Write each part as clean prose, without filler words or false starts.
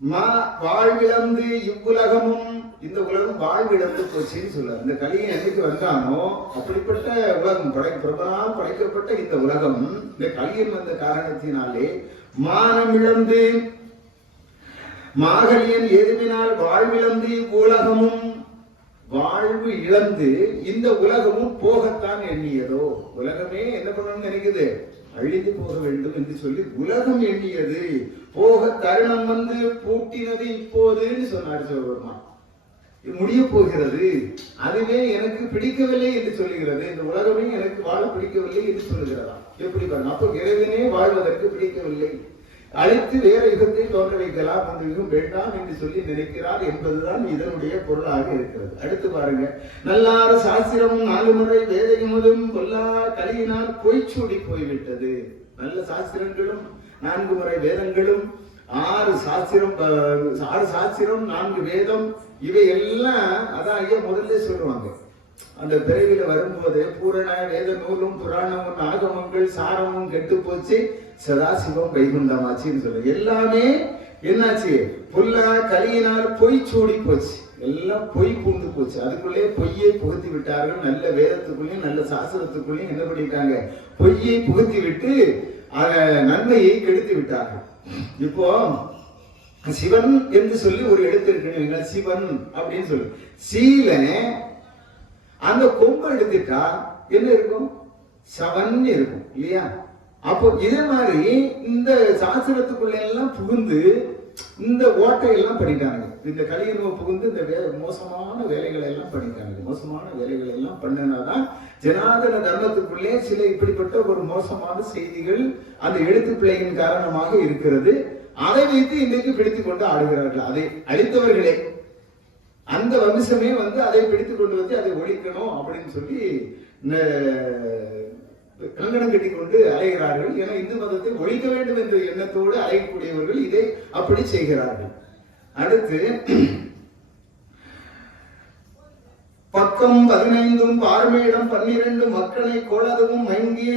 வாழ்விழந்து இவ்வுலகமும், இந்த உலகம் வாழ்விழந்து போச்சுன்னு சொல்றாரு. இந்த கலியை என்னைக்கு வந்தானோ அப்படிப்பட்ட உலகம் பிரபனால் படைக்கப்பட்ட இந்த உலகம் இந்த கலியன் வந்த காரணத்தினாலே மானம் இழந்து, மாகலியன் எதுவினால் வாழ்விழந்து இவ்வுலகமும், வாழ்வு இழந்து இந்த உலகமும் போகத்தான் எண்ணியதோ. உலகமே என்ன பண்ணணும்னு நினைக்குது? அழிந்து போக வேண்டும் என்று சொல்லி உலகம் எண்ணியது. போக தருணம் வந்து பூட்டினது இப்போதுன்னு சொன்னார் சிவபெருமான். முடிய போகிறது, அதுவே எனக்கு பிடிக்கவில்லை என்று சொல்லுகிறது. இந்த உலகமே எனக்கு வாழ பிடிக்கவில்லை என்று சொல்லுகிறதா? எப்படி பாருங்க. அப்போ இறைவனே வாழ்வதற்கு பிடிக்கவில்லை, அழைத்து வேற யுகத்தை தோன்ற வைக்கலாம், அந்த யுகம் வேண்டாம் என்று சொல்லி நினைக்கிறார் என்பதுதான் இதனுடைய பொருளாக இருக்கிறது. அடுத்து பாருங்க. நல்லார சாஸ்திரமும் 4 முறை வேதையுமுதும் கொல்லா கலியினால் பொய்ச்சூடி போய்விட்டது. நல்ல சாஸ்திரங்களும் 4 முறை வேதங்களும் 6 சாஸ்திரம் 4 வேதம் இவை எல்லாம் அதான் ஐயா முதல்ல சொல்லுவாங்க. அந்த பிறவில வரும்போது பூரண வேத நூலும் புராணமும் ஆகமங்கள் சாரமும் கெட்டு போச்சு, சதாசிவம் வைகுண்டமாச்சின்னு சொல்ற. எல்லாமே என்னாச்சு? புல்லா கலியினால் பொய் சூடி போச்சு, எல்லாம் பொய் பூண்டு போச்சு. அதுக்குள்ளே பொய்யை புகுத்தி விட்டார்கள். நல்ல வேதத்துக்குள்ளேயும் நல்ல சாஸ்திரத்துக்குள்ளேயும் என்ன பண்ணிட்டாங்க? பொய்யை புகுத்தி விட்டு அத நன்மையை கெடுத்து விட்டார்கள். இப்போ சிவன் என்று சொல்லி ஒரு எழுத்து இருக்கு, சிவன் அப்படின்னு சொல்லு. சீல அந்த கொம்பு எடுத்துட்டா என்ன இருக்கும்? சவன் இருக்கும் இல்லையா? அப்போ இதே மாதிரி இந்த சாஸ்திரத்துக்குள்ள எல்லாம் புகுந்து இந்த ஓட்டையெல்லாம் பண்ணிட்டாங்க. இந்த கலியனுவ புகுந்து இந்த மோசமான வேலைகளை எல்லாம் பண்ணிட்டாங்க. மோசமான வேலைகளை எல்லாம் பண்ணினாதான் ஜனாதன தர்மத்துக்குள்ளே சில இப்படிப்பட்ட ஒரு மோசமான செய்திகள் அந்த எழுத்து பிழையின் காரணமாக இருக்கிறது. அதை வைத்து இன்றைக்கு பிடித்துக் கொண்டு ஆடுகிறார்கள். அதை அழித்தவர்களே, அந்த வம்சமே வந்து அதை பிடித்துக் கொண்டு வந்து அதை ஒழிக்கணும் அப்படின்னு சொல்லி கங்கணம் கட்டி கொண்டு அலைகிறார்கள். ஏன்னா இந்து மதத்தை ஒழிக்க வேண்டும் என்ற எண்ணத்தோடு அலையக்கூடியவர்கள் இதை அப்படி செய்கிறார்கள். அடுத்து பக்கம் 15 பார்மையிடம் 12 மக்களை கோளதும் மங்கி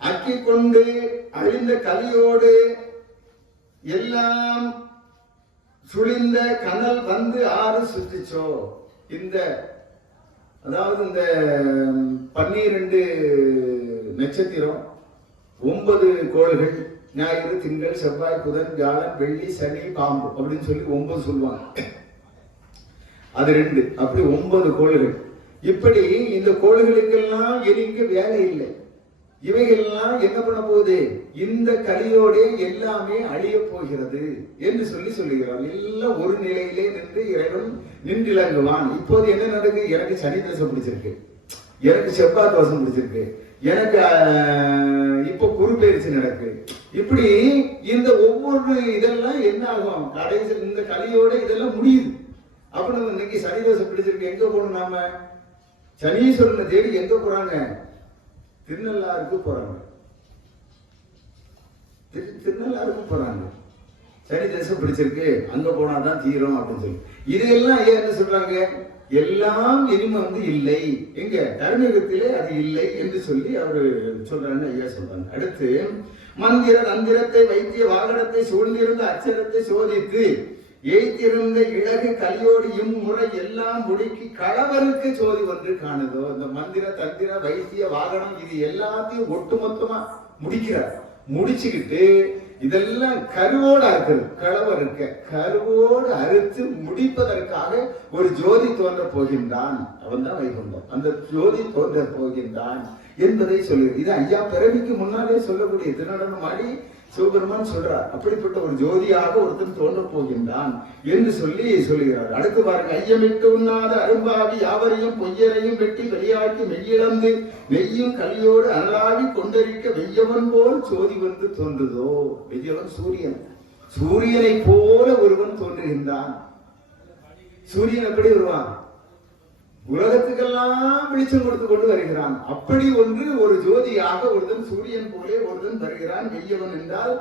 அக்கி கொண்டு அழிந்த கலியோடு எல்லாம் சுழிந்த கனல் வந்து 6 சுத்திச்சோ. இந்த அதாவது இந்த 12 நட்சத்திரம் 9 கோள்கள், ஞாயிறு திங்கள் செவ்வாய் புதன் வியாழன் வெள்ளி சனி பாம்பு அப்படின்னு சொல்லி 9 சொல்லுவாங்க. அது 2, அப்படி 9 கோள்கள். இப்படி இந்த கோள்களுக்கெல்லாம் இங்க வேலை இல்லை. இவைகள்லாம் என்ன பண்ண போகுது? இந்த கலியோட எல்லாமே அழிய போகிறது என்று சொல்லி சொல்லுகிறார். எல்லாம் ஒரு நிலையிலே நின்று இறைவன் நின்றிலங்குவான். இப்போது என்ன நடக்குது? எனக்கு சனி தோஷம் பிடிச்சிருக்கு, எனக்கு செவ்வாய் தோஷம் பிடிச்சிருக்கு, எனக்கு இப்போ குரு பயிற்சி நடக்கு. இப்படி இந்த ஒவ்வொரு இதெல்லாம் என்ன ஆகும்? கடைசியில் இந்த கலியோட இதெல்லாம் முடியுது. அப்ப நம்ம இன்னைக்கு சனி தோஷம் பிடிச்சிருக்கு, எங்க போகணும்? நாம சனீஸ்வரனை தேடி எங்க போறாங்க? திருநள்ளாருக்கு போறாங்க. திருநள்ளாருக்கு போறாங்க. சனி தசை பிடிச்சிருக்கு, அங்க போனாதான் தீரும் அப்படின்னு சொல்லி இதெல்லாம் ஐயா என்ன சொல்றாங்க? எல்லாம் இனிமே வந்து இல்லை, எங்க தர்மயுகத்திலே அது இல்லை என்று சொல்லி அவரு சொல்றாங்க. ஐயா சொல்றாங்க. அடுத்து மந்திர தந்திரத்தை வைத்திய வாகனத்தை சூழ்ந்திருந்த அச்சரத்தை சோதித்து எய்திருந்த இழகு கலியோடு இம்முறை எல்லாம் முடுக்கி களவருக்கு சோதி ஒன்று காணுதோ. இந்த மந்திர தந்திர வைத்திய வாகனம் இது எல்லாத்தையும் ஒட்டுமொத்தமா முடிக்கிறார். முடிச்சுக்கிட்டு இதெல்லாம் கருவோடு அறுக்கிறது. களவருக்க கருவோடு அறுத்து முடிப்பதற்காக ஒரு ஜோதி தோன்ற போகின்றான். அவன் தான் வைகுண்டம். அந்த ஜோதி தோன்ற போகின்றான் என்பதை சொல்லுது. இது ஐயா பிறவிக்கு முன்னாலே சொல்லக்கூடிய திருநடனம் ஆடி சிவபெருமான் சொல்றார். அப்படிப்பட்ட ஒரு ஜோதியாக ஒருத்தன் தோன்ற போகின்றான் என்று சொல்லி சொல்லுகிறார். அடுத்து பாருங்க. ஐயமிட்டு உண்ணாத அரும்பாவி யாவரையும் பொய்யரையும் வெட்டி வெளியாக்கி மெய்யிழந்து மெய்யும் கலியோடு அனலாவி கொண்டறிக்க வெய்யவன் போல் சோதி வந்து தோன்றுதோ. வெய்யவன் சூரியன், சூரியனை போல ஒருவன் தோன்றுகின்றான். சூரியன் எப்படி வருவான்? உலகத்துக்கெல்லாம் வெளிச்சம் கொடுத்து கொண்டு வருகிறான். அப்படி ஒரு ஜோதியாக ஒருவன் சூரியன் போலே ஒருவன் வருகிறான். மெய்யவன் என்றால்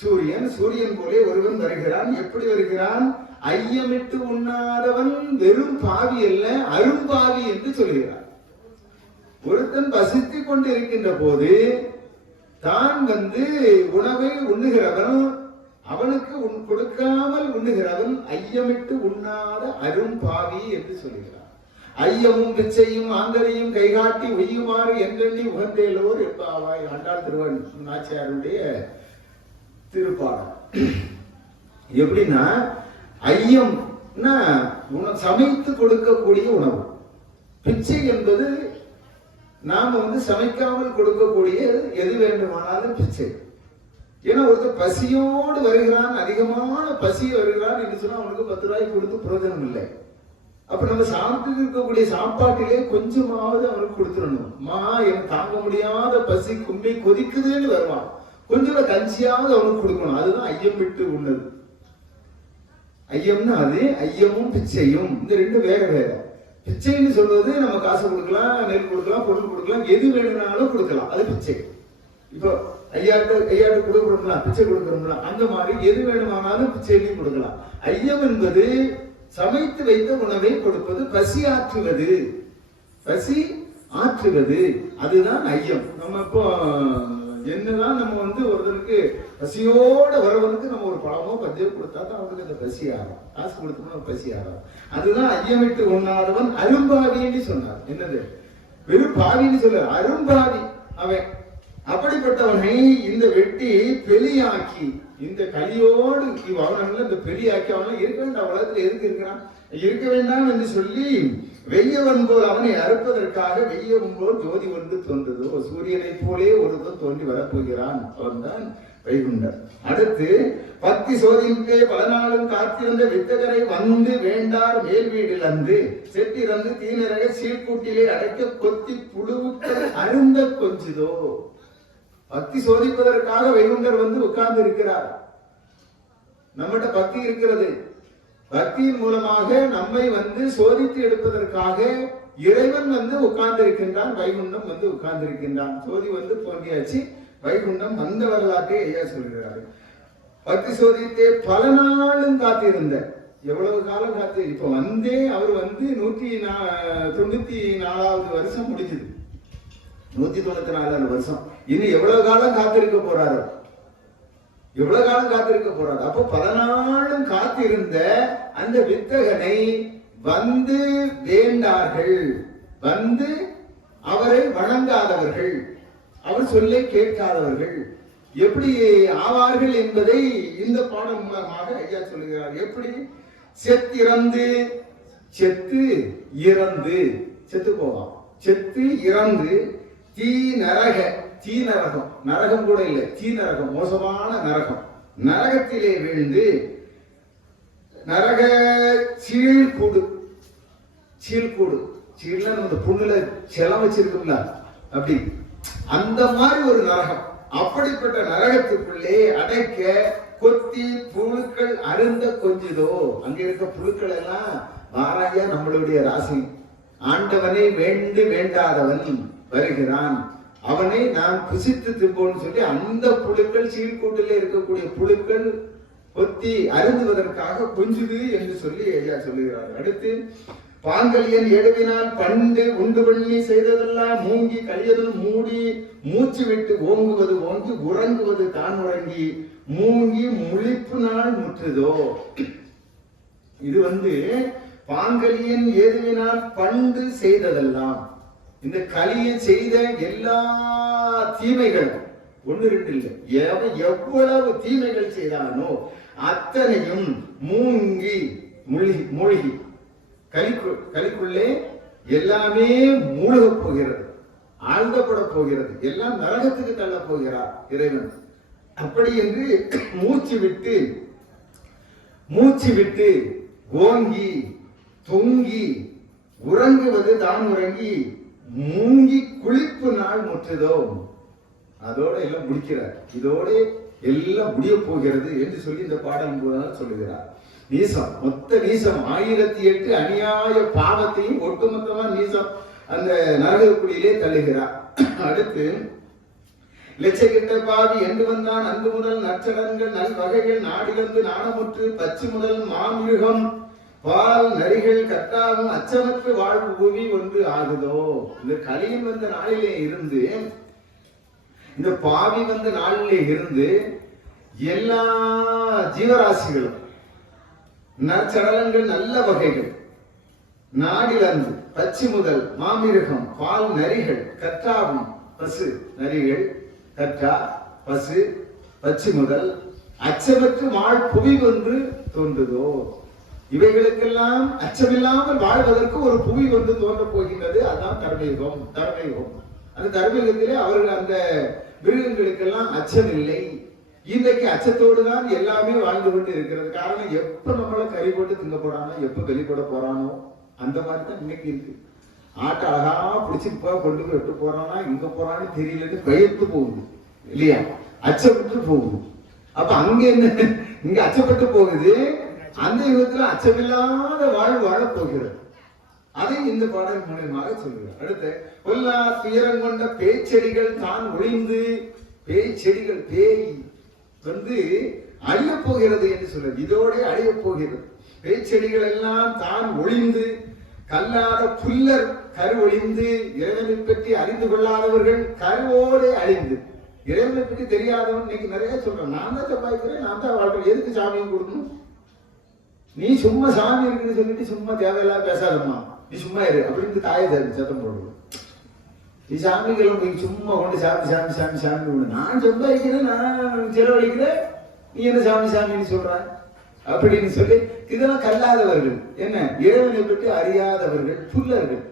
சூரியன், சூரியன் போலே ஒருவன் வருகிறான். எப்படி வருகிறான்? ஐயமிட்டு உண்ணாதவன் வெறும் பாவி அல்ல, அரும்பாவி என்று சொல்கிறான். ஒருத்தன் பசித்துக் கொண்டு இருக்கின்ற போது தான் உணவை உண்ணுகிறவன் அவனுக்கு கொடுக்காமல் உண்ணுகிறவன் ஐயமிட்டு உண்ணாத அரும்பாவி என்று சொல்லுகிறார். ஐயமும் பிச்சையும் ஆந்தரையும் கைகாட்டி ஒய்யுமாறு என்றெண்ணி உகந்தேலோர் எப்பாவாய். ஆண்டாள் நாச்சியாருடைய திருப்பாடல். எப்படின்னா, ஐயம்னா சமைத்து கொடுக்கக்கூடிய உணவு. பிச்சை என்பது நாம சமைக்காமல் கொடுக்கக்கூடிய எது வேண்டுமானாலும் பிச்சை. ஏன்னா ஒருத்தர் பசியோடு வருகிறான், அதிகமான பசி வருகிறான் என்று சொன்னா அவனுக்கு 10 ரூபாய் கொடுத்து பிரயோஜனம் இல்லை. அப்ப நம்ம சாப்பிட்டு இருக்கக்கூடிய சாப்பாட்டிலே கொஞ்சமாவது அவனுக்கு கொடுத்துடணும். எனக்கு தாங்க முடியாத பசி கும்பி கொதிக்குதுன்னு வருவான், கொஞ்சம் கஞ்சியாவது அவனுக்கு கொடுக்கணும். அதுதான் ஐயம் விட்டு உண்ணது. ஐயம்னா அது ஐயமும் பிச்சையும் இந்த ரெண்டு வேற வேற. பிச்சைன்னு சொல்றது நம்ம காசு கொடுக்கலாம், நெல் கொடுக்கலாம், பொருள் கொடுக்கலாம், எது வேணும்னாலும் கொடுக்கலாம், அது பிச்சை. இப்போ ஐயாட்டு கொடுக்கணும்ல, பிச்சை கொடுக்கணும்ல, அந்த மாதிரி எது வேணுமானாலும் பிச்சையிலையும் கொடுக்கலாம். ஐயம் என்பது சமைத்து வைத்த உணவை கொடுப்பது, பசி ஆற்றுவது. பசி ஆற்றுவது அதுதான் ஐயம். நம்ம இப்போ என்னதான் நம்ம ஒருத்தருக்கு பசியோட வரவனுக்கு நம்ம ஒரு பழமோ பத்தியோ கொடுத்தா தான் அவனுக்கு அந்த பசி ஆகும். காசு கொடுத்தோம்னா பசி ஆகும். அதுதான் ஐயமிட்டு உண்ணாதவன் அரும்பாவின்னு சொன்னார். என்னது வெறும் பாவின்னு சொல்ல, அரும்பாவி அவன். அப்படிப்பட்டவனை இந்த வெட்டி பெலியாக்கி, இந்த கலியோடு அவனங்கள இந்த பெலியாக்கி அவனை இருக்க வேண்டாம், உலகத்துல எதுக்கு இருக்கிறான், இருக்க வேண்டாம் என்று சொல்லி வெய்யவன் போல் அவனை அறுப்பதற்காக வெய்யவன் போல் ஜோதி ஒன்று தோன்றுதோ, சூரியனை போலே ஒருத்தன் தோன்றி வரப்போகிறான். அவன்தான் வைகுண்டர். அடுத்து பக்தி சோதிக்கு பல நாளும் காத்திருந்த வித்தகரை வந்து வேண்டார் மேல் வீடில் அந்து செட்டிறந்து தீநரக சீர்கூட்டிலே அடைக்க கொத்தி புழுவுக்கள் அருந்த கொஞ்சுதோ. பக்தி சோதிப்பதற்காக வைகுண்டர் உட்கார்ந்து இருக்கிறார். நம்மகிட்ட பக்தி இருக்கிறது. பக்தியின் மூலமாக நம்மை சோதித்து எடுப்பதற்காக இறைவன் உட்கார்ந்து இருக்கின்றான், வைகுண்டம் உட்கார்ந்து இருக்கின்றான். சோதி தோன்றியாச்சு, வைகுண்டம் வந்த வரலாற்றை ஐயா சொல்கிறார். பக்தி சோதித்தே பல நாளும் காத்திருந்த, எவ்வளவு காலம் காத்து, இப்ப அவர் 194வது வருஷம் முடிஞ்சது. 194வது வருஷம். இன்னும் எவ்வளவு காலம் காத்திருக்க போறாரு, எவ்வளவு காலம் காத்திருக்க போறாரு. அப்போ 10 நாளும் காத்திருந்த அந்த வித்தகனை வேண்டார்கள், அவரை வணங்காதவர்கள், அவர் சொல்லை கேட்காதவர்கள் எப்படி ஆவார்கள் என்பதை இந்த பாடம் மூலமாக ஐயா சொல்லுகிறார். எப்படி செத்திறந்து, செத்து இறந்து, செத்து போவான், செத்து இறந்து தீ நரக, தீ நரகம், நரகம் கூட இல்லை, தீ நரகம், மோசமான நரகம், நரகத்திலே விழுந்து நரக சீழ்கூடு, சீழ்கூடு, சீழ்ல நம்ம புண்ணுல செலம் வச்சிருக்கும்ல, அப்படி அந்த மாதிரி ஒரு நரகம். அப்படிப்பட்ட நரகத்துக்குள்ளே அடைக்க கொத்தி புழுக்கள் அருந்த கொஞ்சுதோ. அங்க இருக்க புழுக்கள் எல்லாம் மாறாயா நம்மளுடைய ராசி. ஆண்டவனை வேண்டாதவன் வருகிறான், அவனை நாம் புசித்து திம்போன்னு சொல்லி அந்த புழுக்கள், சீழ்கூட்டிலே இருக்கக்கூடிய புழுக்கள் கொத்தி அருந்துவதற்காக கொஞ்சுது என்று சொல்லி ஐயா சொல்லுகிறார். அடுத்து பாங்கலியன் எடுவினால் பண்டு உண்டு பண்ணி செய்ததெல்லாம் மூங்கி கலியதும் மூடி மூச்சு விட்டு ஓங்குவது ஓங்கி உறங்குவது தான் உறங்கி மூங்கி முழிப்பு நாள் முற்றுதோ. இது பாங்கலியன் ஏதுவினால் பண்டு செய்ததெல்லாம், இந்த கலியை செய்த எல்லா தீமைகளும், 1 2 இல்லை, எவ்வளவு தீமைகள் செய்தானோ அத்தனையும் மூங்கி மூழ்கி கலிக்குள்ளே எல்லாமே மூழ்க போகிறது, ஆழ்ந்தப்பட போகிறது, எல்லாம் நரகத்துக்கு தள்ள போகிறார் இறைவன். அப்படி என்று மூச்சு விட்டு ஓங்கி தொங்கி உறங்குவது தான் உறங்கி மூங்கி குளிப்பு நாள் முற்றுதோ. அதோட எல்லாம் முடிக்கிறார், இதோட எல்லாம் முடிய போகிறது என்று சொல்லி இந்த பாடல் போதால் சொல்லுகிறார். நீசம், மொத்த நீசம், 1008 அநியாய பாவத்தையும் ஒட்டுமொத்தமா நீசம் அந்த நரகக்குழியிலே தள்ளுகிறார். அடுத்து லட்சக்கிட்ட பாவி என்று வந்தான் அன்பு முதல் நற்சடன்கள் நல்வகைகள் நாடிலிருந்து நாணமுற்று பச்சு முதல் மாமிருகம் பால் நரிகள் கட்டாவும் அச்சமற்று வாழ்வு பூமி ஒன்று ஆகுதோ. இந்த கலியின் வந்த நாளிலே இருந்து, இந்த பாவி வந்த நாளிலே இருந்து எல்லா ஜீவராசிகளும் நற்சடலங்கள் நல்ல வகைகள் நாடிலந்து பச்சி முதல் மாமிருகம் பால் நரிகள் கற்றாவும் பசு நரிகள் கற்றா பசு பச்சி முதல் அச்சமற்று வாழ் புவி ஒன்று தோன்றுதோ. இவைகளுக்கெல்லாம் அச்சமில்லாமல் வாழ்வதற்கு ஒரு புவி ஒன்று தோன்ற போகின்றது. அதுதான் தர்மயுகம். தர்மயுகம் அந்த தர்மயுகத்திலே அவர்கள் அந்த மிருகங்களுக்கெல்லாம் அச்சம் இல்லை. இன்றைக்கு அச்சத்தோடு தான் எல்லாமே வாழ்ந்து கொண்டு இருக்கிறது. காரணம், எப்ப நம்மள கறி போட்டு திங்க போறானோ, எப்ப வெளிப்பட போறானோ, அந்த மாதிரி தான் இன்னைக்கு இருக்கு. ஆட்டை அழகா பிடிச்சிட்டு கொண்டு போய் விட்டு போறானா, இங்க போறான்னு தெரியலன்னு பயத்து போகுது இல்லையா, அச்சப்பட்டு போகுது. அப்ப அங்க என்ன, இங்க அச்சப்பட்டு போகுது. அந்த யுகத்துல அச்சமில்லாத வாழ்வு வாழ போகிறது. அதை இந்த பாடல் மூலமாக சொல்லுகிறார். அடுத்து, கொல்லா துயரங்கொண்ட பேச்செடிகள் தான் ஒளிந்து, பேய்ச்செடிகள் பேய் வந்து அழிய போகிறது என்று சொல்றது. இதோட அழிய போகிறது. பேய்ச்செடிகள் எல்லாம் தான் ஒளிந்து, கல்லாத புல்லர் கரு ஒளிந்து, இறைவனை பற்றி அறிந்து கொள்ளாதவர்கள் கருவோடு அழிந்து. இறைவனை பற்றி தெரியாதவன் இன்னைக்கு நிறைய சொல்றான், நான் தான் சம்பாதிக்கிறேன், நான் தான் வாழ்றேன், எதுக்கு சாமியை கொடுக்கணும், நீ சும்மா சாமி இருக்குன்னு சொல்லிட்டு சும்மா தேவையில்லாம பேசாதம்மா, நீ சும்மா இரு அப்படின்னு தாயை சத்தம் போடுவோம். நீ சாமிகளும் போய் சும்மா கொண்டு சாமி சாமி சாமி சாமி, நான் சம்பாதிக்கிறேன், நான் செலவழிக்கிறேன், நீ என்ன சாமி சாமின்னு சொல்ற அப்படின்னு சொல்லி, இதெல்லாம் கல்லாதவர்கள், என்ன இறைவனை பற்றி அறியாதவர்கள், புல்லர்கள்,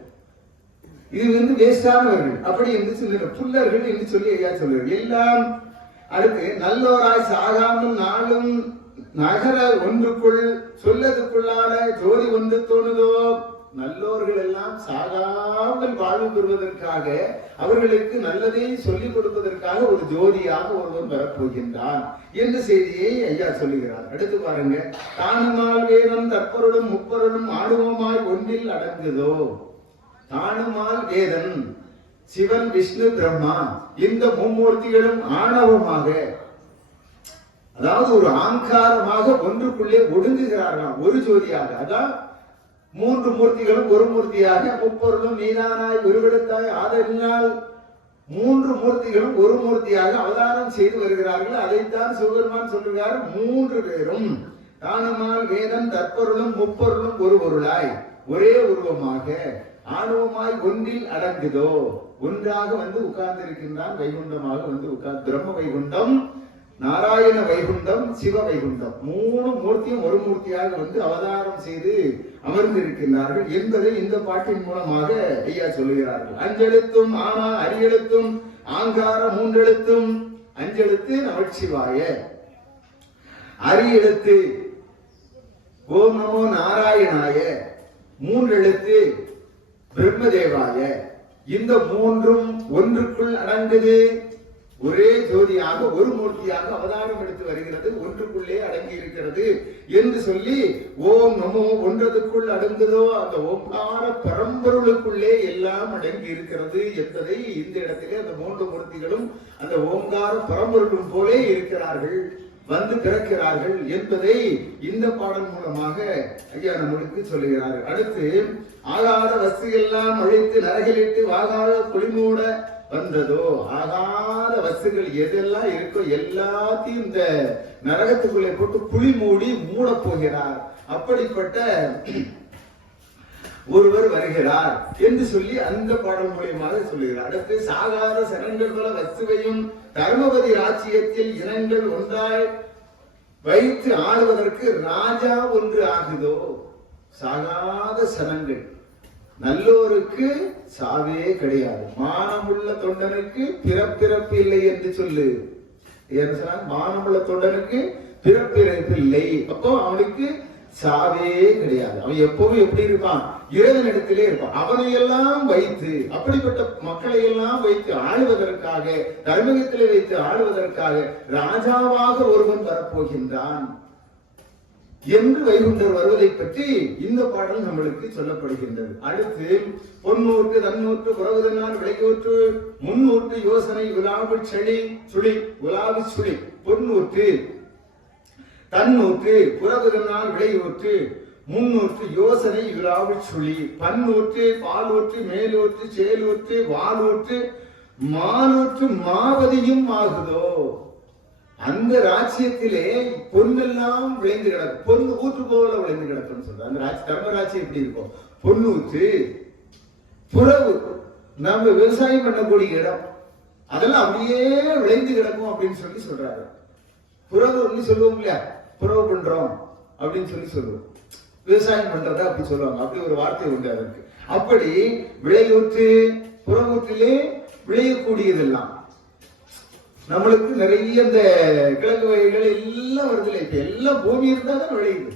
இது வந்து வேஸ்டானவர்கள் அப்படி என்று சொல்லுற புல்லர்கள் என்று சொல்லி ஐயா சொல்லுவார். எல்லாம் அடுத்து, நல்லோராய் சாகாமல் நாளும் நகர ஒன்றுக்குள் சொல்லதுக்குள்ளான ஜோதி ஒன்று தோணுதோ. நல்லோர்கள் எல்லாம் சாகாமல் வாழ்வு பெறுவதற்காக, அவர்களுக்கு நல்லதை சொல்லிக் கொடுப்பதற்காக ஒரு ஜோதியாக ஒருவன் வரப்போகின்றான் என்ற செய்தியை ஐயா சொல்லுகிறார். அடுத்து பாருங்க, தானுமால் வேதம் தற்பொருளும் முப்பொருளும் ஆணுவமாய் ஒன்றில் அடங்குதோ. தானுமால் வேதன் சிவன் விஷ்ணு பிரம்மா இந்த மும்மூர்த்திகளும் ஆணவமாக, அதாவது ஒரு ஆங்காரமாக ஒன்றுக்குள்ளே ஒடுங்குகிறார்களாம், ஒரு ஜோதியாக. அதான் மூன்று மூர்த்திகளும் ஒரு மூர்த்தியாக, முப்பொருளும் நீதானாய் உருவெடுத்தாய் ஆதரினால் மூன்று மூர்த்திகளும் ஒரு மூர்த்தியாக அவதாரம் செய்து வருகிறார்கள். அதைத்தான் சிவபெருமான் சொல்லுகிறார், மூன்று பேரும் தானுமால் வேதன் தற்பொருளும் முப்பொருளும் ஒரு பொருளாய் ஒரே உருவமாக ஆணவமாய் ஒன்றில் அடங்குதோ. ஒன்றாக வந்து உட்கார்ந்து இருக்கின்றான், வைகுண்டமாக வந்து உட்கார்ந்து, பிரம்ம வைகுண்டம், நாராயண வைகுண்டம், சிவ வைகுண்டம், மூணு மூர்த்தியும் ஒரு மூர்த்தியாக வந்து அவதாரம் செய்து அமர்ந்திருக்கின்றார்கள் என்பதை இந்த பாட்டின் மூலமாக ஐயா சொல்லுகிறார்கள். அஞ்செழுத்தும் ஆனா அரியெழுத்தும் ஆங்கார மூன்றெழுத்தும், அஞ்செழுத்து நமச்சிவாய, அரியெழுத்து ஓம் நமோ நாராயணாய, மூன்றெழுத்து பிரம்மதேவாய. இந்த மூன்றும் ஒன்றுக்குள் அடங்குது, ஒரே ஜோதியாக ஒரு மூர்த்தியாக அவதாரம் எடுத்து வருகிறது, ஒன்றுக்குள்ளே அடங்கி இருக்கிறது என்று சொல்லி, ஓம் நமோ ஒன்றதுக்குள் அடங்குதோ, அந்த ஓங்கார பரம்பொருளுக்குள்ளே எல்லாம் அடங்கி இருக்கிறது என்பதை இந்த இடத்திலே அந்த மூன்று மூர்த்திகளும் அந்த ஓங்கார பரம்பொருளும் போலே இருக்கிறார்கள், வந்து பிறக்கிறார்கள் என்பதை இந்த பாடல் மூலமாக ஐயா நம்மளுக்கு சொல்லுகிறார்கள். அடுத்து, ஆகாத வஸ்து எல்லாம் அழைத்து நரகிலிட்டு வாகாத குளிமூட வந்ததோ. ஆகாத வஸ்துகள் எதெல்லாம் இருக்கோ எல்லாத்தையும் இந்த நரகத்துக்குள்ளே போட்டு குழி மூடி மூட போகிறார். அப்படிப்பட்ட ஒருவர் வருகிறார் என்று சொல்லி அந்த பாடல் மூலியமாக சொல்லுகிறார். அடுத்து, சாகாத சரங்கள் பல வஸ்துவையும் தர்மபதி ராஜ்யத்தில் இனங்கள் ஒன்றாய் வைத்து ஆளுவதற்கு ராஜா ஒன்று ஆகுதோ. சாகாத சனங்கள், நல்லோருக்கு சாவே கிடையாது, மானமுள்ள தொண்டனுக்கு பிறப்பிறப்பு இல்லை என்று சொல்லு. மானமுள்ள தொண்டனுக்கு பிறப்பிறப்பு இல்லை, அப்போ அவனுக்கு சாவே கிடையாது. அவன் எப்பவும் எப்படி இருப்பான், இறைவனிடத்திலே இருப்பான். அவனையெல்லாம் வைத்து, அப்படிப்பட்ட மக்களை எல்லாம் வைத்து ஆளுவதற்காக, தர்மகத்திலே வைத்து ஆளுவதற்காக ராஜாவாக ஒருவன் வரப்போகின்றான் என்று வைகுண்டர் வருவதை பற்றி இந்த பாடல் நம்மளுக்கு சொல்லப்படுகின்றது. அடுத்து, பொன்னூற்று தன்னூற்று புறவுதனால் விளையூற்று முன்னூற்று யோசனை உலாவு செளி சுழி உலாவு சுழி. பொன்னூற்று தன்னூற்று புறவுதனால் விளையூற்று முன்னூற்று யோசனை உலாவு சுழி. பன்னூற்று பாலூற்று மேலூற்று சேலூற்று வாலூற்று மாலூற்று மாவதியும் ஆகுதோ. அந்த ராஜ்யத்திலே பொன்னெல்லாம் விளைந்து கிடக்கும், பொண்ணு ஊற்று போல விளைந்து கிடக்கும் சொல்ற. அந்த தர்மராட்சியம் எப்படி இருக்கும்? பொன்னூற்று, புறவு, நாம விவசாயம் பண்ணக்கூடிய இடம், அதெல்லாம் அப்படியே விளைந்து கிடக்கும் அப்படின்னு சொல்லி சொல்றாரு. புறவு சொல்லுவோம் இல்லையா, புறவு பண்றோம் அப்படின்னு சொல்லி சொல்லுவோம், விவசாயம் பண்றதா அப்படி சொல்லுவாங்க. அப்படி ஒரு வார்த்தை உண்டு அதற்கு. அப்படி விளையூற்று, புறவூற்றிலே விளையக்கூடியதெல்லாம் நம்மளுக்கு நிறைய இந்த கிழங்கு வகைகள் எல்லாம் வருது இல்லை. இப்ப எல்லாம் பூமி இருந்தா தான் விளையுது.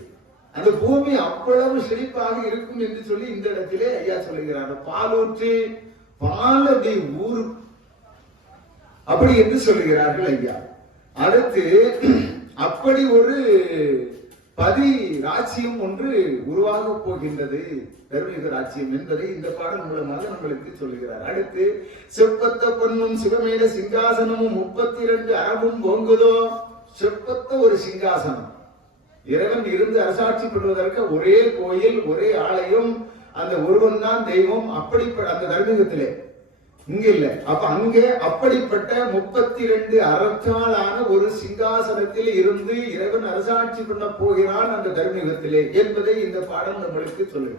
அந்த பூமி அவ்வளவு செழிப்பாக இருக்கும் என்று சொல்லி இந்த இடத்திலே ஐயா சொல்லுகிறார். பாலூற்று, பால் அப்படி ஊரு அப்படி என்று சொல்லுகிறார்கள் ஐயா. அடுத்து அப்படி ஒரு பதி ராஜ்யம் ஒன்று உருவாக போகின்றது, தர்மயுக ராஜ்யம் என்பதை இந்த பாடல் மூலமாக நம்மளுக்கு சொல்லுகிறார். அடுத்து செப்பத்த பொன்னும் சிவமேட சிங்காசனமும் 32 அரபும் ஓங்குதோ. செப்பத்த ஒரு சிங்காசனம், இறைவன் இருந்து அரசாட்சி பண்ணுவதற்கு ஒரே கோயில், ஒரே ஆலயம், அந்த ஒருவன் தான் தெய்வம். அப்படிப்பட்ட அந்த தர்மயுகத்திலே இங்க இல்ல. அப்ப அங்க அப்படிப்பட்ட 32 அரசாலான ஒரு சிங்காசனத்தில் இருந்து இறைவன் அரசாட்சி பண்ண போகிறான் அந்த தர்மயுகத்திலே என்பதை இந்த பாடம் நம்மளுக்கு சொல்லு.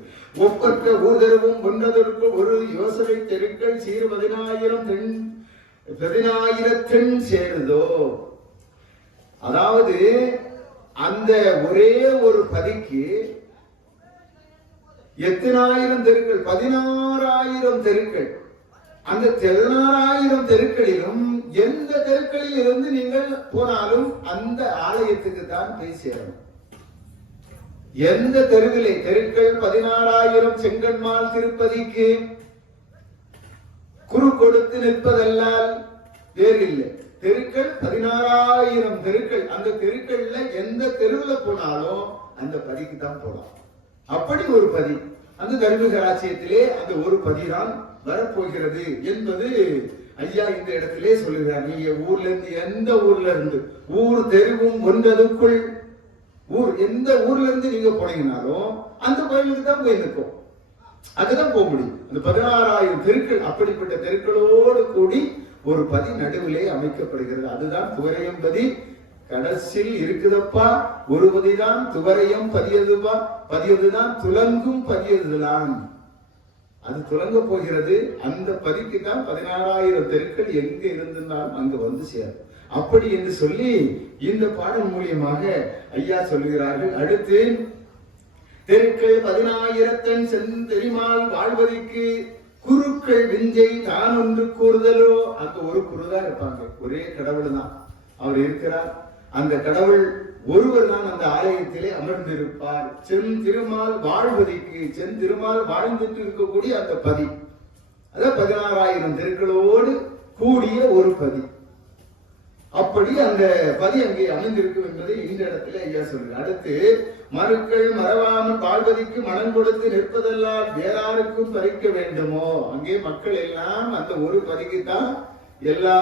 ஒப்பற்ற ஊதரவும் ஒன்றதற்கு ஒரு யோசனை தெருக்கள் சீர் 10,000 சேருதோ. அதாவது அந்த ஒரே ஒரு பதிக்கு எத்தனாயிரம் தெருக்கள், 16,000 தெருக்கள். அந்த 16,000 தெருக்களிலும் எந்த தெருக்களில் இருந்து நீங்கள் போனாலும் அந்த ஆலயத்துக்கு தான் போய் சேரணும். எந்த தெருவிலே தெருக்கள் 16,000 செங்கன்மால் திருப்பதிக்கு குறு கொடுத்து நிற்பதல்லால் வேறு இல்லை. தெருக்கள் 16,000 தெருக்கள். அந்த தெருக்கள்ல எந்த தெருவுல போனாலும் அந்த பதிக்கு தான் போலாம். அப்படி ஒரு பதி அந்த தர்மயுக ராஜ்யத்திலே அந்த ஒரு பதிதான் வரப்போகிறது என்பது ஐயா இந்த இடத்திலே சொல்லுகிறார். நீங்க ஊர்ல இருந்து, எந்த ஊர்ல இருந்து, ஊர் தெருவும் ஒன்றதுக்குள், ஊர் எந்த ஊர்ல இருந்து நீங்க போனீங்கன்னாலும் அந்த கோயிலுக்கு தான் போய் நிற்கும், அதுதான் போக முடியும். அந்த 16,000 தெருக்கள், அப்படிப்பட்ட தெருக்களோடு கூடி ஒரு பதி நடுவிலே அமைக்கப்படுகிறது. அதுதான் துவரையம் பதி. கடைசியில் இருக்குதப்பா ஒரு பதிதான் துவரையம் பதியதுவா, பதியதுதான் துலங்கும் பதியதுதான். அது துலங்க போகிறது. அந்த பதிக்கு தான் 16,000 தெருக்கள் எங்க இருந்தாலும் அங்கு வந்து சேரும். அப்படி என்று சொல்லி இந்த பாடல் மூலியமாக ஐயா சொல்லுகிறார்கள். அடுத்து தெருக்கள் 10,000 செந்தெரிமால் வாழ்வதற்கு குருக்கள் விஞ்சை தான் ஒன்று கூறுதலோ. அங்க ஒரு குருதான் இருப்பாங்க, ஒரே கடவுள் தான் அவர் இருக்கிறார். அந்த கடவுள் ஒருவர் தான் அந்த ஆலயத்திலே அமர்ந்திருப்பார். செந்திருமால் வாழ்வதற்கு, செந்திருமால் வாழ்ந்துட்டு இருக்கக்கூடிய அந்த பதி, அதான் 16,000 தெருக்களோடு கூடிய ஒரு பதி. அப்படி அந்த பதி அங்கே அமைந்திருக்கும் என்பதை இந்த இடத்துல ஐயா சொல்றார். அடுத்து மறுக்கள் மறவாமல் வாழ்வதற்கு மனம் கொடுத்து நிற்பதெல்லாம் வேறாருக்கும் பறிக்க வேண்டுமோ. அங்கே மக்கள் எல்லாம் அந்த ஒரு பதிக்கு தான் எல்லா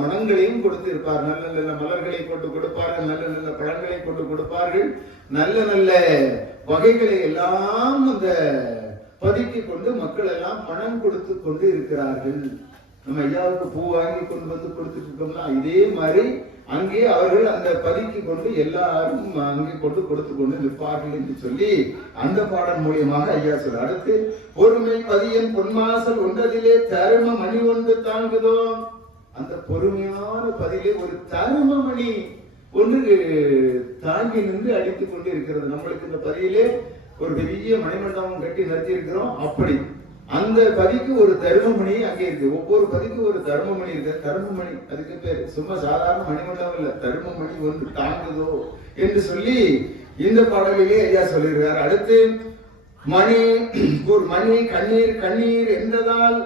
மனங்களையும் கொடுத்து இருப்பார். நல்ல நல்ல மலர்களை கொண்டு கொடுப்பார்கள், நல்ல நல்ல பழங்களை கொண்டு கொடுப்பார்கள், நல்ல நல்ல வகைகளை எல்லாம் அந்த பதிக்கு கொண்டு மக்கள் எல்லாம் பணம் கொடுத்து கொண்டு இருக்கிறார்கள். நம்ம ஐயாவுக்கு பூ வாங்கி கொண்டு வந்து கொடுத்துட்டு இருக்கோம்னா இதே மாதிரி அங்கே அவர்கள் அந்த பதிக்கு கொண்டு எல்லாரும் அங்கே கொண்டு கொடுத்து கொண்டு நிற்பார்கள் என்று சொல்லி அந்த பாடல் மூலியமாக ஐயா சொல்ற. அடுத்து பொறுமை பதியன் பொன்மாசல் ஒன்றதிலே தரும மணி ஒன்று தாங்குதோ. அந்த பொறுமையான பதிலே ஒரு தரும மணி ஒன்று தாங்கி நின்று அடித்துக் கொண்டு இருக்கிறது. நம்மளுக்கு இந்த பதியிலே ஒரு பெரிய மணிமண்டபம் கட்டி நிறுத்தி இருக்கிறோம். அப்படி அந்த பதிக்கு ஒரு தருமமணி அங்கே இருக்கு. ஒவ்வொரு பதிக்கு ஒரு தருமமணி இருக்கு. தருமமணி அதுக்கு பேரு சும்மா சாதாரண மணிமண்டபம் இல்ல, தருமமணி ஒன்று தாங்குதோ என்று சொல்லி இந்த பாடலிலே ஐயா சொல்லியிருக்கார். அடுத்து மணி மணி கண்ணீர் கண்ணீர் என்றதால்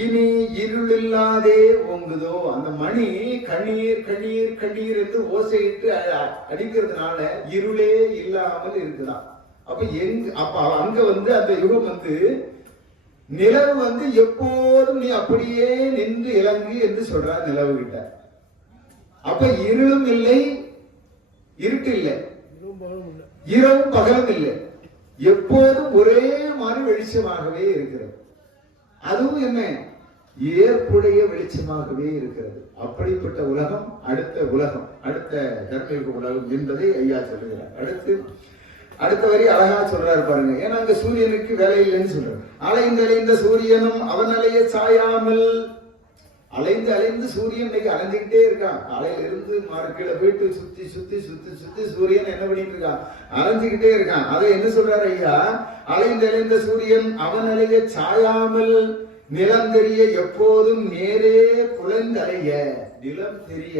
இனி இருள் இல்லாதே ஓங்குதோ. அந்த மணி கண்ணீர் கண்ணீர் கண்ணீர் என்று ஓசையிட்டு அடிக்கிறதுனால இருளே இல்லாமல் இருக்குதான். அப்ப அங்க அந்த யுகம் நிலவு எப்போதும் நீ அப்படியே நின்று இறங்கு என்று சொல்றார் நிலவு கிட்ட. அப்ப இருளும் இல்லை, இருட்டு இல்லை, இரவும் பகலும் இல்லை, எப்போதும் ஒரே மாதிரி வெளிச்சமாகவே இருக்கிறது. அதுவும் என்ன, ஏற்புடைய வெளிச்சமாகவே இருக்கிறது. அப்படிப்பட்ட உலகம் அடுத்த தர்மயுக உலகம் என்பதை ஐயா சொல்லுகிறார். அடுத்த வரி அழகா சொல்றாரு பாருங்க. ஏன்னா அங்க சூரியனுக்கு வேலை இல்லைன்னு சொல்றாரு. அலைந்த சூரியனும் அவன் அலைய சாயாமல், அலைந்து சூரியன் இன்னைக்கு அலைஞ்சுக்கிட்டே இருக்கான். காலையில இருந்து கீழே போயிட்டு சுத்தி சூரியன் என்ன பண்ணிட்டு இருக்கான்? அலைஞ்சுக்கிட்டே இருக்கான். அதை என்ன சொல்றாரு ஐயா? அலைந்த சூரியன் அவன் அலைய சாயாமல், நிலம் தெரிய எப்போதும் நேரே குலைந்தலைய, நிலம் தெரிய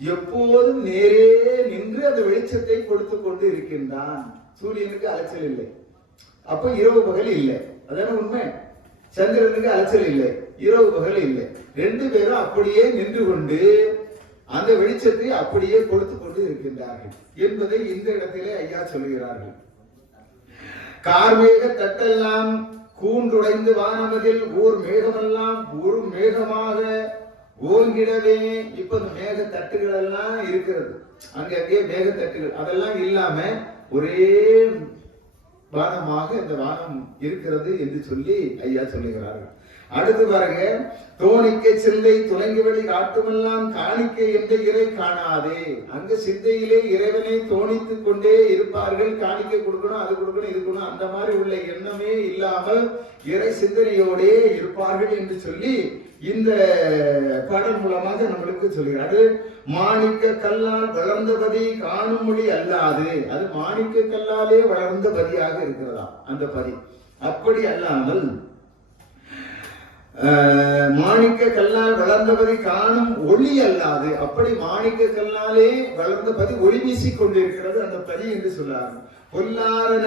எப்போதும் நேரே நின்று அந்த வெளிச்சத்தை கொடுத்து கொண்டு இருக்கின்றான். சூரியனுக்கு அலைச்சல் இல்லை, அப்ப இரவு பகல் இல்லை. அதான உண்மை. சந்திரனுக்கு அலைச்சல் இல்லை, இரவு பகல் இல்லை. ரெண்டு பேரும் அப்படியே நின்று கொண்டு அந்த வெளிச்சத்தை அப்படியே கொடுத்து கொண்டு இருக்கின்றார்கள் என்பதை இந்த இடத்திலே ஐயா சொல்லுகிறார்கள். கார்மேக தட்டெல்லாம் கூன்றுடைந்து வானமதில் ஊர் மேகமெல்லாம் ஒரு மேகமாக ஓங்கிடவே. இப்ப இந்த மேக தட்டுகள் எல்லாம் இருக்கிறது, அங்கே மேகத்தட்டுகள் அதெல்லாம் இல்லாம ஒரே வானமாக இந்த வானம் இருக்கிறது என்று சொல்லி ஐயா சொல்லுகிறார்கள். அடுத்து பாருங்க, தோணிக்க சிந்தை துலங்கிவழி காட்டுமெல்லாம் காணிக்கை என்ற இறை காணாதே. அங்க சிந்தையிலே இறைவனை தோணித்துக் கொண்டே இருப்பார்கள். காணிக்கை கொடுக்கணும், அது கொடுக்கணும், இது கொடுக்கணும், அந்த மாதிரி உள்ள எண்ணமே இல்லாமல் இறை சிந்தனையோடே இருப்பார்கள் என்று சொல்லி இந்த பாடல் மூலமாக நம்மளுக்கு சொல்கிறார்கள். மாணிக்க கல்லால் வளர்ந்தபதி காணும் மொழி அல்லாது, அது மாணிக்க கல்லாலே வளர்ந்த பதியாக இருக்கிறதா அந்த பதி. அப்படி அல்லாமல் மாணிக்க கல்லால் வளர்ந்தபதி காணும் ஒளி அல்லாது, அப்படி மாணிக்க கல்லாலே வளர்ந்த பதி ஒளி வீசிக் கொண்டிருக்கிறது அந்த பதி என்று சொல்லார்கள். பொல்லாரன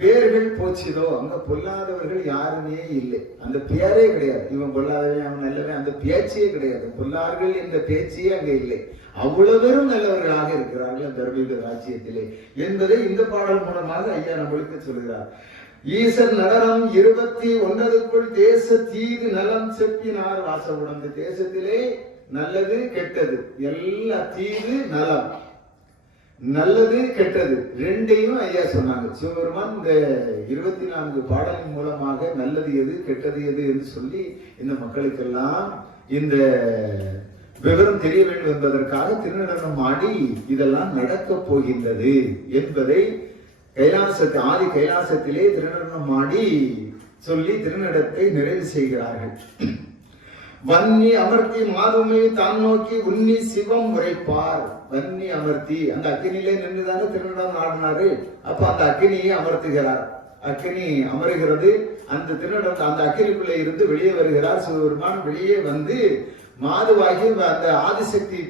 பேர்கள் போச்சிதோ, அங்க பொல்லாதவர்கள் யாருமே இல்லை, அந்த பேரே கிடையாது. இவன் பொல்லாதவன் அவன் நல்லவன் அந்த பேச்சே கிடையாது. பொல்லார்கள் என்ற பேச்சே அங்க இல்லை. அவ்வளவு நல்லவர்களாக இருக்கிறார்கள் அந்த தர்மயுக ராஜ்யத்திலே என்பதை இந்த பாடல் மூலமாக ஐயா நம்மளுக்கு சொல்கிறார். ஈசன் நகரம் 21 தேச தீது நலம் செப்பினார் வாச உணர்ந்து. தேசத்திலே நல்லது கெட்டது எல்லா தீது நலம், நல்லது கெட்டது ரெண்டையும் ஐயா சொன்னாங்க. சிவபெருமான் இந்த 24 பாடலின் மூலமாக நல்லது எது கெட்டது எது என்று சொல்லி இந்த மக்களுக்கெல்லாம் இந்த விவரம் தெரிய வேண்டும் என்பதற்காக திருநடனம் ஆடி இதெல்லாம் நடக்க போகின்றது என்பதை ஆதி கைலாசத்திலே திருநடனம் ஆடி சொல்லி திருநடத்தை நிறைவு செய்கிறார்கள். வன்னி அமர்த்தி மாதுமை தான் நோக்கி உன்னி சிவம் உரைப்பார். வன்னி அமர்த்தி அந்த அக்கினியிலே நின்றுதானே திருநடம் ஆடினாரு. அப்ப அந்த அக்கினியை அமர்த்துகிறார். அக்கினி அமருகிறது. அந்த திருநடம் அந்த அக்கினிக்குள்ளே இருந்து வெளியே வருகிறார் சிவபெருமான். வெளியே வந்து மாதுவாகி அந்த ஆதிசக்தி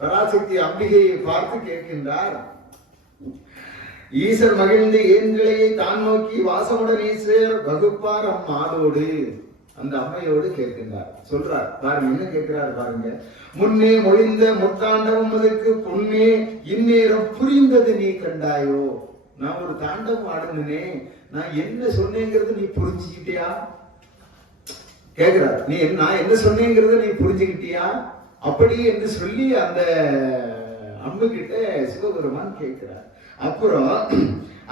பராசக்தி அம்பிகையை பார்த்து கேட்கின்றார். ஈசர் மகிழ்ந்து ஏன்கிளையை தான் நோக்கி வாசமுடன் ஈசர் வகுப்பார் அம்மாதோடு, அந்த அம்மையோடு கேட்கின்றார். சொல்றார் பாருங்க, என்ன கேட்கிறார் பாருங்க. முன்னே மொழிந்த முத்தாண்டவம் அதுக்கு பொன்னே இந்நேரம் புரிந்தது நீ கண்டாயோ. நான் ஒரு தாண்டவம் ஆடுனே, நான் என்ன சொன்னேங்கிறது நீ புரிஞ்சுக்கிட்டியா கேட்கிறார். நான் என்ன சொன்னேங்கிறத நீ புரிஞ்சுக்கிட்டியா அப்படி என்று சொல்லி அந்த அம்பு கிட்ட சிவபெருமான் கேட்கிறார். அப்புறம்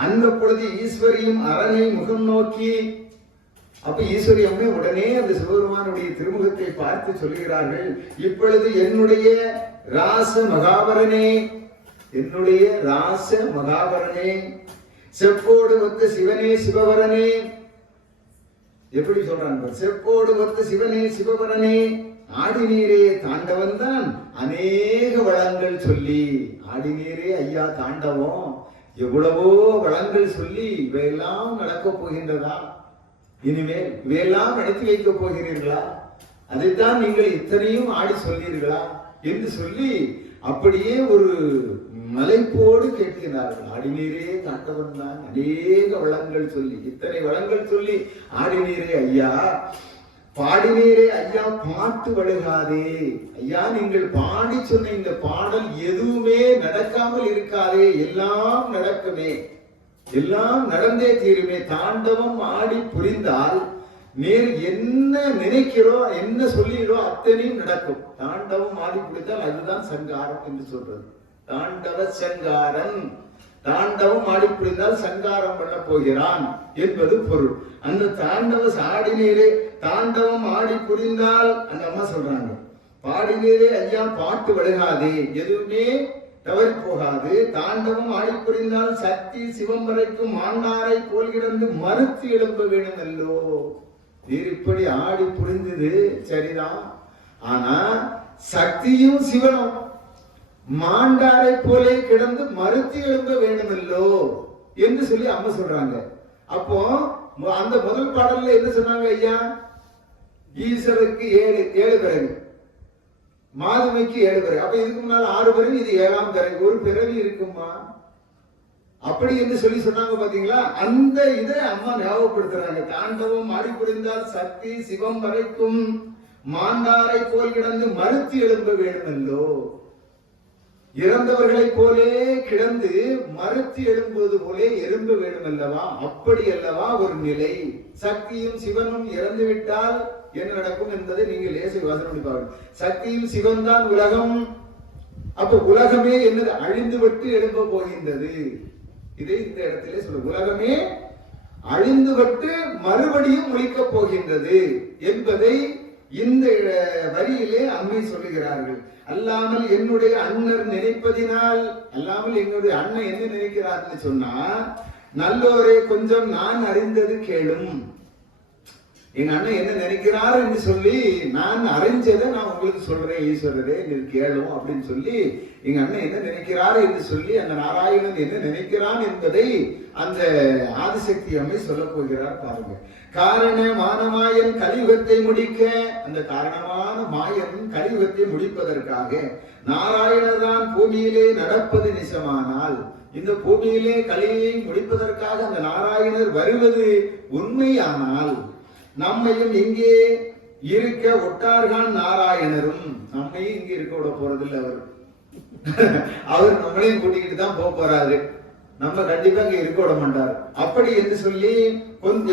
அந்த பொழுது ஈஸ்வரியும் அரணை முகம் நோக்கி, அப்ப ஈஸ்வரி அம்மை உடனே அந்த சிவபெருமானுடைய திருமுகத்தை பார்த்து சொல்கிறார்கள். இப்பொழுது என்னுடைய ராச மகாபரனே, என்னுடைய ராச மகாபரனே, செப்போடு ஒத்த சிவனே சிவபரனே. எப்படி சொல்றாங்க? செப்போடு ஒத்த சிவனே சிவபரனே, ஆடிநீரே தாண்டவன் தான் அநேக வளங்கள் சொல்லி. ஆடிநீரே ஐயா தாண்டவம், எவ்வளவோ வளங்கள் சொல்லி இவையெல்லாம் நடக்க போகின்றதா? இனிமேல் இவையெல்லாம் நடத்தி வைக்க போகிறீர்களா? அதைத்தான் நீங்கள் இத்தனையும் ஆடி சொல்லீர்களா என்று சொல்லி அப்படியே ஒரு மலைப்போடு கேட்கிறார்கள். ஆடிநீரே தாண்டவன் தான் அநேக வளங்கள் சொல்லி, இத்தனை வளங்கள் சொல்லி ஆடிநீரே ஐயா, பாடினீரே ஐயா, பாட்டு வழுகாதே ஐயா, நீங்கள் பாடி சொன்ன இந்த பாடல் எதுவுமே நடக்காமல் இருக்காதே, எல்லாம் நடக்குமே, எல்லாம் நடந்தே தீருமே. தாண்டவம் ஆடி புரிந்தால் நீர் என்ன நினைக்கிறோ என்ன சொல்லிடுறோ அத்தனையும் நடக்கும். தாண்டவம் ஆடி புரிந்தால் அதுதான் சங்காரம் என்று சொல்றது. தாண்டவ சங்காரன், தாண்டவம் ஆடி புரிந்தால் சங்காரம் பண்ண போகிறான் என்பது பொருள். அந்த தாண்டவ ஆடினீரே தாண்டவம் ஆடி புரிந்தால், அந்த அம்மா சொல்றாங்க, பாடினீரே ஐயா பாட்டு வழுகாது, எதுவுமே தவறி போகாது. தாண்டவம் ஆடி புரிந்தால் சக்தி சிவம் வரைக்கும் ஆண்டாரை போல் கிடந்து மறுத்து எழும்ப வேணும் அல்லோ. இப்படி ஆடி புரிந்தது சரிதான், ஆனா சக்தியும் சிவனும் மாண்டாரை போலே கிடந்து மறுத்து எழும்ப வேணுமல்லோ என்று சொல்லி அம்மா சொல்றாங்க. அப்போ அந்த முதல் பாடல்ல என்ன சொன்னாங்க ஐயா? ஈஸ்வருக்கு ஏழு பிறகு, மாதுமைக்கு 7 பிறகு. அப்ப இதுக்கு முன்னால் 6 பிறகு, இது 7ஆம் பிறகு. ஒரு பிறவி இருக்குமா அப்படி என்று சொல்லி சொன்னாங்க பாத்தீங்களா? அந்த இதை அம்மா ஞாபகப்படுத்துறாங்க. தாண்டவம் ஆடி புரிந்தால் சக்தி சிவம் வரைக்கும் மாண்டாரை போல் கிடந்து மறுத்து எழும்ப வேண்டுமல்லோ. இறந்தவர்களை போலே கிடந்து மறுத்து எழும்புவது போலே எழும்ப வேண்டும் அல்லவா? அப்படி அல்லவா ஒரு நிலை. சக்தியும் சிவனும் இறந்து விட்டால் என்ன நடக்கும் என்பதை நீங்கள் லேசை வாசனை பண்ணி பாருங்கள். சக்தியும் சிவன் தான் உலகம். அப்ப உலகமே என்னது? அழிந்துவிட்டு எழும்ப போகின்றது. இதை இந்த இடத்திலே சொல்ல, உலகமே அழிந்துவிட்டு மறுபடியும் ஒழிக்கப் போகின்றது என்பதை இந்த வரியிலே அம்மை சொல்லுகிறார்கள். அல்லாமல் என்னுடைய அண்ணர் நினைப்பதினால், அல்லாமல் என்னுடைய அண்ணன் என்ன நினைக்கிறார்னு சொன்னா, நல்லோரே கொஞ்சம் நான் அறிந்தது கேளும். எங்க அண்ணன் என்ன நினைக்கிறார் என்று சொல்லி நான் அறிஞ்சதை நான் உங்களுக்கு சொல்றேன் ஈஸ்வரரே, நீ கேளும் அப்படின்னு சொல்லி எங்க அண்ணன் என்ன நினைக்கிறார் என்று சொல்லி அந்த நாராயணன் என்ன நினைக்கிறான் என்பதை அந்த ஆதிசக்தி அம்மை சொல்ல போகிறார் பாருங்க. காரணமான மாயன் கலியுகத்தை முடிக்க, அந்த காரணமான மாயன் கலியுகத்தை முடிப்பதற்காக நாராயணர் தான் பூமியிலே நடப்பது நிஜமானால், இந்த பூமியிலே கலியை முடிப்பதற்காக அந்த நாராயணர் வருவது உண்மையானால், நம்மையும் இங்கே இருக்க ஒட்டார்கான் நாராயணரும், நம்மையும் இங்கே இருக்க விட போறதில்லை. அவர் நம்மளையும் கூட்டிக்கிட்டு தான் போறாரு. நம்ம கண்டிப்பா இங்க இருக்க விட மாட்டார். அப்படி என்று சொல்லி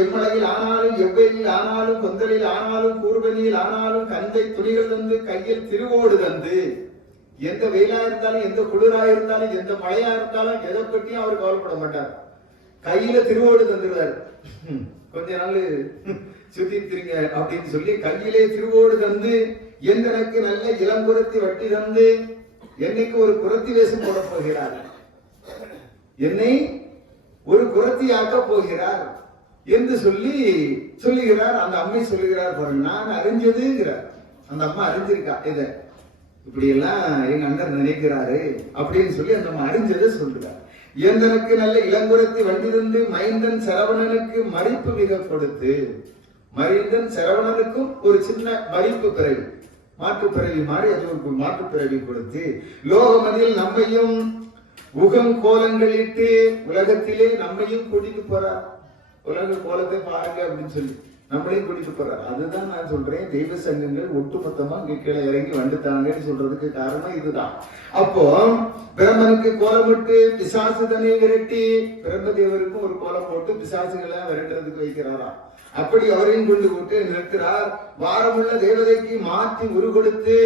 எம்மலையில் ஆனாலும் எவ்வெயில் ஆனாலும் கொந்தலில் ஆனாலும் கூர்வனியில் ஆனாலும் கந்தை துணிகள் தந்து கையில் திருவோடு தந்து, எந்த வெயிலா இருந்தாலும் எந்த குளிரா இருந்தாலும் எந்த மழையா இருந்தாலும் எதை பற்றியும் அவர் கவலைப்பட மாட்டார். கையில திருவோடு தந்துடுவார். கொஞ்ச நாள் சுத்திருங்க அப்படின்னு சொல்லி கையிலே திருவோடு தந்து, எந்தனக்கு நல்ல இளங்குரத்தி வட்டி தந்து, என்னைக்கு ஒரு குரத்தி வேஷம் போட போகிறார், என்னை ஒரு குரத்தி ஆக்க போகிறார் என்று சொல்லி சொல்லுகிறார். அந்த அம்மை சொல்லுகிறார் பாருங்க, நான் அறிஞ்சதுங்கிறார். அந்த அம்மா அறிஞ்சிருக்கா இதை, இப்படி எல்லாம் எங்க அண்ணன் நினைக்கிறாரு அப்படின்னு சொல்லி அந்த அம்மா அறிஞ்சதை சொல்றார். எந்தனுக்கு நல்ல இளங்குரத்தி வண்டிருந்து மைந்தன் சரவணனுக்கு மறிப்பு மிக கொடுத்து, மறிந்தன் சரவணனுக்கும் ஒரு சின்ன மறிப்பு பிறவி, மாற்று பிறவி மாறி அது ஒரு மாற்று பிறவி கொடுத்து, லோகமதில் நம்மையும் உகம் கோலங்களிட்டு உலகத்திலே நம்மையும் கூட்டிட்டு போறார். உலக கோலத்தை பாருங்க அப்படின்னு சொல்லி நம்மளையும் கூட்டிட்டு போறார். அதுதான் நான் சொல்றேன், தெய்வ சங்கங்கள் ஒட்டுமொத்தமா இங்க கீழே இறங்கி வந்துட்டாங்கன்னு சொல்றதுக்கு காரணம் இதுதான். அப்போ பிரம்மனுக்கு கோலமிட்டு பிசாசுதனை விரட்டி, பிரம்மதேவருக்கும் ஒரு கோலம் போட்டு பிசாசுகளை விரட்டுறதுக்கு வைக்கிறாராம். அப்படி அவரையும் கொண்டு விட்டு நிறுத்துறார். வாரமுள்ள தேவதைக்கு மாற்றி உரு கொடுத்து,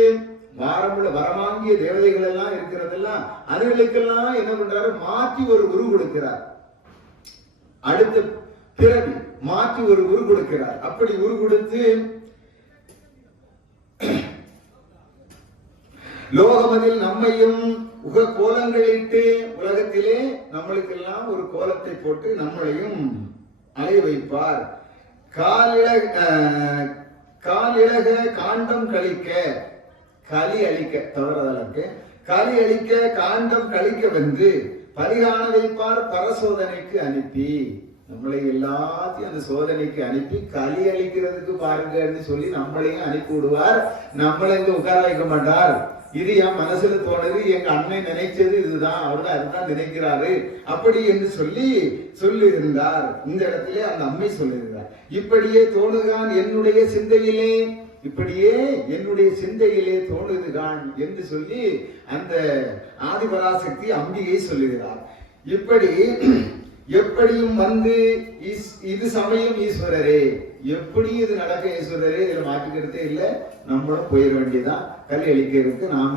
வாரமுள்ள வரமாங்கிய தேவதைகள் எல்லாம் இருக்கிறதெல்லாம் அதுகளுக்கெல்லாம் என்ன பண்றாரு? மாற்றி ஒரு உரு கொடுக்கிறார். அடுத்த பிறகு மாற்றி ஒரு உரு கொடுக்கிறார். அப்படி உரு கொடுத்து லோகமதில் நம்மையும் உக கோலங்களிட்டு, உலகத்திலே நம்மளுக்கெல்லாம் ஒரு கோலத்தை போட்டு நம்மளையும் அலைய வைப்பார். காலிழக காண்டம் கழிக்க, களி அழிக்க தவறதற்கு, களி அழிக்க காண்டம் கழிக்க வென்று பரிகாண வைப்பார் பரசோதனைக்கு அனுப்பி, நம்மளை எல்லாத்தையும் அந்த சோதனைக்கு அனுப்பி களி அழிக்கிறதுக்கு பாருங்கன்னு சொல்லி நம்மளையும் அனுப்பி விடுவார். நம்மளை இங்க உட்கார வைக்க மாட்டார். இது என் மனசுல தோணுது, எங்க அண்ணன் நினைச்சது இதுதான், அவர்தான் அதுதான் நினைக்கிறாரு அப்படி என்று சொல்லி சொல்லியிருந்தார். இந்த இடத்திலே அந்த அம்மை சொல்லியிருந்தார். இப்படியே தோணுகான் என்னுடைய சிந்தையிலே, இப்படியே என்னுடைய சிந்தையிலே தோணுதுகான் என்று சொல்லி அந்த ஆதிபராசக்தி அம்பிகை சொல்லுகிறார். இப்படி எப்படியும் வந்து இது சமயம் ஈஸ்வரரே, எப்படி இது நடக்க ஈஸ்வரரே, இதுல மாற்றிக்கிறதே இல்லை, நம்மளும் போயிட வேண்டியதான். கல்வி அளிக்கிறதுக்கு நாம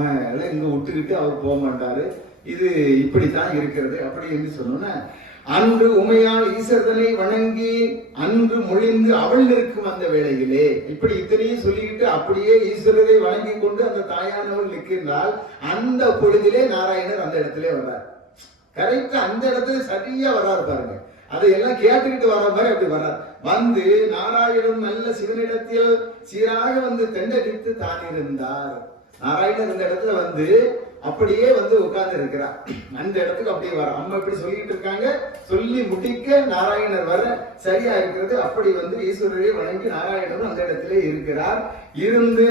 இங்க விட்டுக்கிட்டு அவர் போக மாட்டாரு, இது இப்படித்தான் இருக்கிறது அப்படி என்று சொன்னோன்னா, அன்று உமையால் ஈசர்தனை வணங்கி அன்று மொழிந்து அவள் நிற்கும் அந்த வேளையிலே. இப்படி இத்தனையும் சொல்லிக்கிட்டு அப்படியே ஈஸ்வரரை வணங்கி கொண்டு அந்த தாயானவள் நிற்கின்றால் அந்த பொழுதிலே நாராயணர் அந்த இடத்திலே வர்றார். கரெக்டா அந்த இடத்துல சரியா வர்றாரு பாருங்க. அதையெல்லாம் கேட்டுக்கிட்டு வர மாதிரி அப்படி வர்றார். வந்து நாராயணன் நல்ல சிவனிடத்தில் சீராக வந்து தெண்டடித்து தான் இருந்தார். நாராயணர் இந்த இடத்துல வந்து அப்படியே வந்து உட்கார்ந்து இருக்கிறார். அந்த இடத்துக்கு அப்படியே வர அம்மா இப்படி சொல்லிட்டு இருக்காங்க. சொல்லி முடிக்க நாராயணர் வர சரியா இருக்கிறது. அப்படி வந்து ஈஸ்வரரை வணங்கி நாராயணரும் அந்த இடத்திலே இருக்கிறார். இருந்து